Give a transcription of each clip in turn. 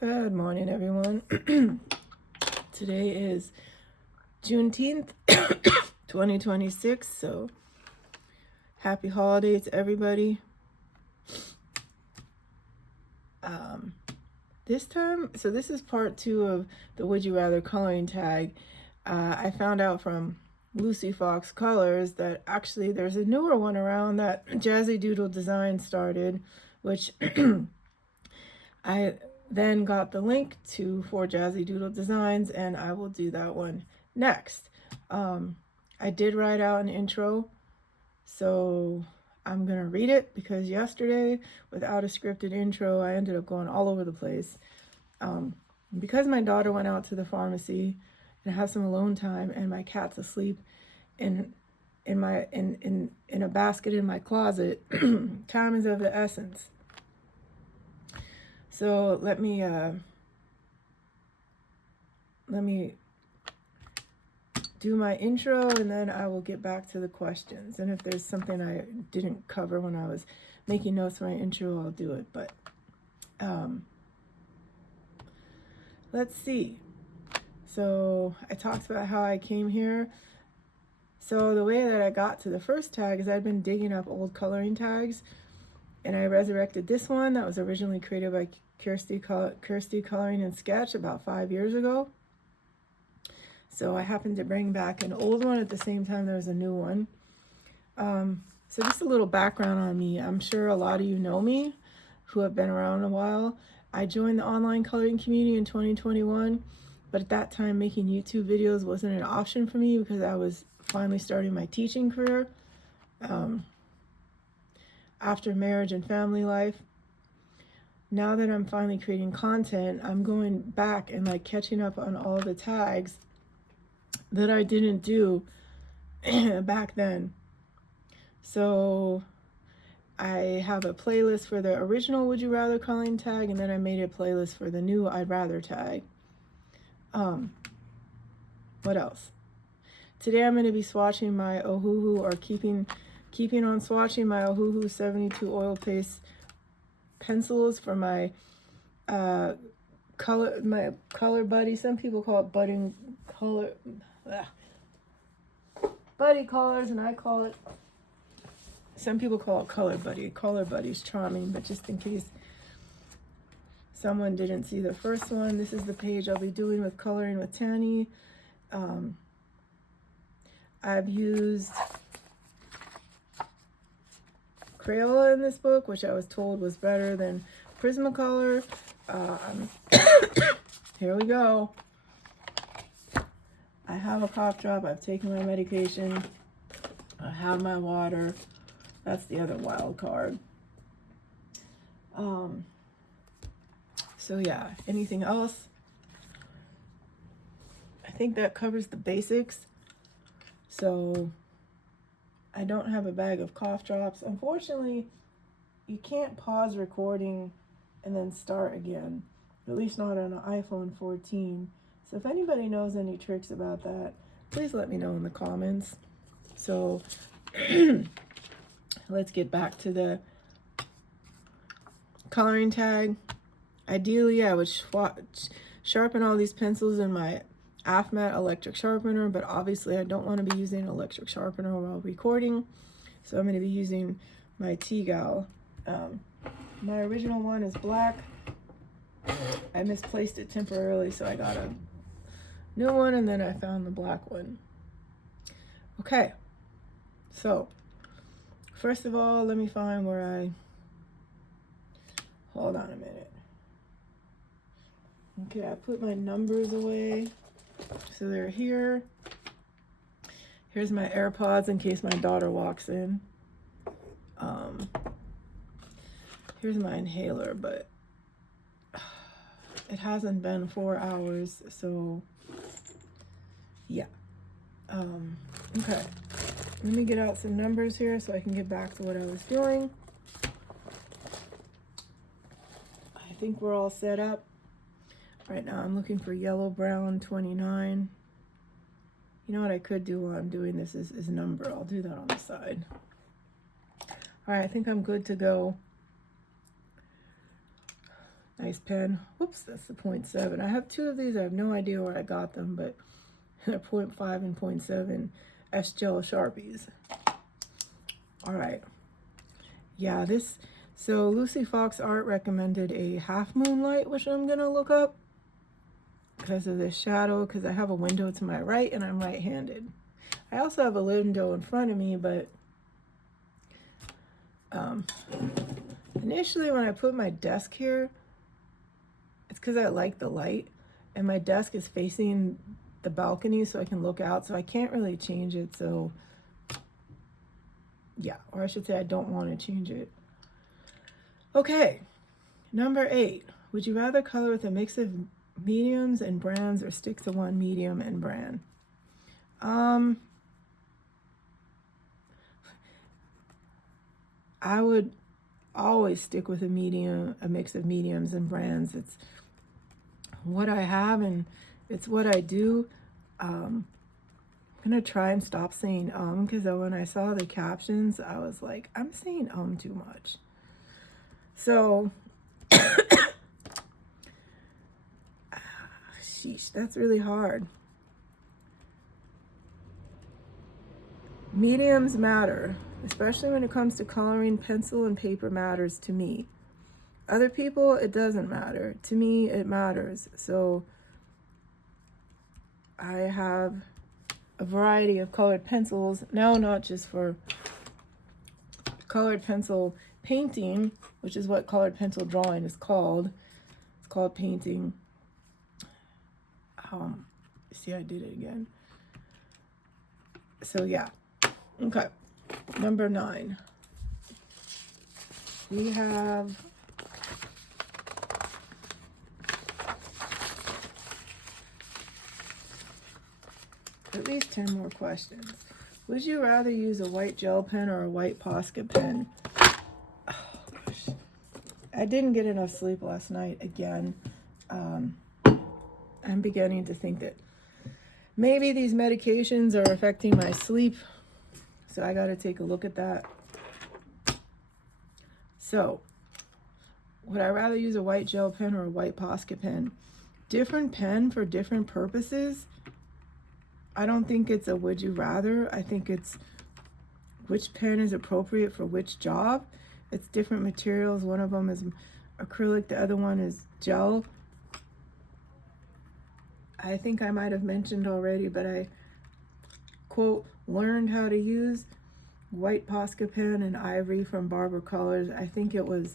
Good morning, everyone. Today is Juneteenth, 2026, so happy holidays to everybody. This is part 2 of the Would You Rather coloring tag. I found out from Lucy Fox Colors that actually there's a newer one around that Jazzy Doodle Design started, which I then got the link for Jazzy Doodle Designs, and I will do that one next. I did write out an intro, so I'm gonna read it because yesterday, without a scripted intro, I ended up going all over the place. Because my daughter went out to the pharmacy and have some alone time, and my cat's asleep in a basket in my closet, time is of the essence. So let me do my intro, and then I will get back to the questions. And if there's something I didn't cover when I was making notes for my intro, I'll do it. But let's see. So I talked about how I came here. So the way that I got to the first tag is I'd been digging up old coloring tags, and I resurrected this one that was originally created by Kirsty Coloring Sketch about 5 years ago. So I happened to bring back an old one at the same time there was a new one. So just a little background on me. I'm sure a lot of you know me who have been around a while. I joined the online coloring community in 2021, but at that time making YouTube videos wasn't an option for me because I was finally starting my teaching career after marriage and family life. Now that I'm finally creating content, I'm going back and like catching up on all the tags that I didn't do back then. So I have a playlist for the original Would You Rather coloring tag, and then I made a playlist for the new I'd Rather tag. What else? Today I'm going to be swatching my Ohuhu, or keeping on swatching my Ohuhu 72 oil paste pencils for my color buddy. Some people call it buddy colors, and I call it, some people call it color buddy. Color buddy's charming, but just in case someone didn't see the first one, this is the page I'll be doing with Coloring with Tanny. I've used Crayola in this book, which I was told was better than Prismacolor. Here we go. I have a cough drop. I've taken my medication. I have my water. That's the other wild card. So yeah, anything else? I think that covers the basics. So I don't have a bag of cough drops. Unfortunately, you can't pause recording and then start again, at least not on an iPhone 14. So if anybody knows any tricks about that, please let me know in the comments. So let's get back to the coloring tag. Ideally, I would sharpen all these pencils in my AFMAT electric sharpener, but obviously I don't want to be using an electric sharpener while recording, so I'm going to be using my T-Gal. My original one is black. I misplaced it temporarily, so I got a new one, and then I found the black one. Okay, so first of all, let me find where hold on a minute. Okay, I put my numbers away. So they're here. Here's my AirPods in case my daughter walks in. Here's my inhaler, but it hasn't been 4 hours, so yeah. Okay, let me get out some numbers here so I can get back to what I was doing. I think we're all set up. Right now I'm looking for yellow brown 29. You know what I could do while I'm doing this is number. I'll do that on the side. All right, I think I'm good to go. Nice pen. Whoops, that's the 0.7. I have 2 of these. I have no idea where I got them, but they're 0.5 and 0.7 S-Gel Sharpies. All right. Yeah, so Lucy Fox Art recommended a half moonlight, which I'm going to look up because of the shadow, because I have a window to my right and I'm right-handed. I also have a window in front of me, but initially when I put my desk here, it's because I like the light, and my desk is facing the balcony so I can look out, so I can't really change it. So yeah, or I should say I don't want to change it. Okay, number 8. Would you rather color with a mix of mediums and brands or stick to one medium and brand? I would always stick with a mix of mediums and brands. It's what I have and it's what I do. I'm gonna try and stop saying because when I saw the captions, I was like, I'm saying too much. So sheesh, that's really hard. Mediums matter, especially when it comes to coloring. Pencil and paper matters to me. Other people, it doesn't matter. To me, it matters. So I have a variety of colored pencils now, not just for colored pencil painting, which is what colored pencil drawing is called. It's called painting. See, I did it again. So yeah. Okay. Number 9. We have at least 10 more questions. Would you rather use a white gel pen or a white Posca pen? Oh, gosh. I didn't get enough sleep last night again. I'm beginning to think that maybe these medications are affecting my sleep. So I got to take a look at that. So, would I rather use a white gel pen or a white Posca pen? Different pen for different purposes. I don't think it's a would you rather. I think it's which pen is appropriate for which job. It's different materials. One of them is acrylic, the other one is gel. I think I might have mentioned already, but I, quote, learned how to use white Posca pen and ivory from Barbara Colors. I think it was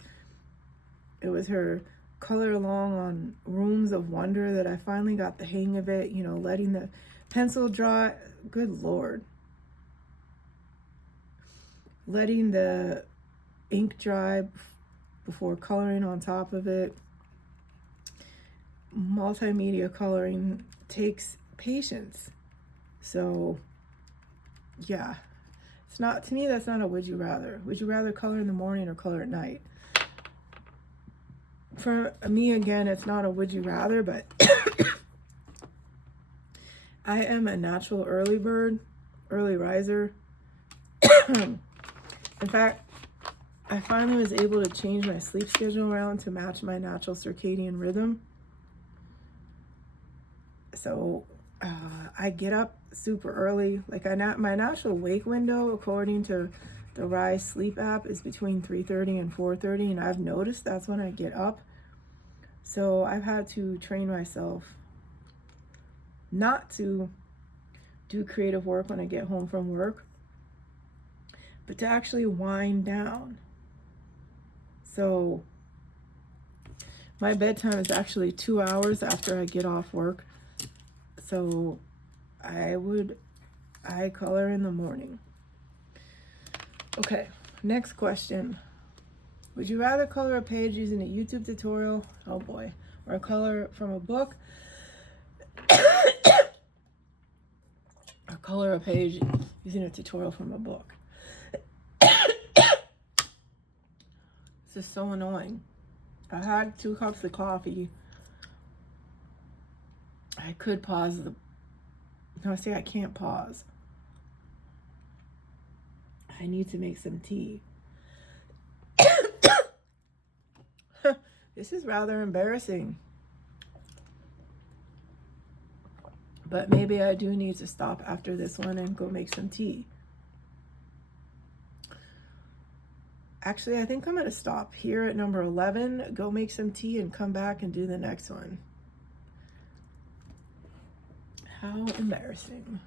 her color along on Rooms of Wonder that I finally got the hang of it, you know, letting the pencil dry. Good Lord. Letting the ink dry before coloring on top of it. Multimedia coloring takes patience. So yeah, it's not, to me, that's not a would you rather. Would you rather color in the morning or color at night? For me, again, it's not a would you rather, but I am a natural early bird, early riser. In fact, I finally was able to change my sleep schedule around to match my natural circadian rhythm. So I get up super early. Like my natural wake window, according to the Rise Sleep app, is between 3:30 and 4:30, and I've noticed that's when I get up. So I've had to train myself not to do creative work when I get home from work, but to actually wind down. So my bedtime is actually 2 hours after I get off work. So I color in the morning. Okay, next question. Would you rather color a page using a YouTube tutorial, oh boy, or color from a book? Or color a page using a tutorial from a book? This is so annoying. I had 2 cups of coffee. I could pause the, no, see, I can't pause. I need to make some tea. This is rather embarrassing. But maybe I do need to stop after this one and go make some tea. Actually, I think I'm going to stop here at number 11, go make some tea, and come back and do the next one. How embarrassing.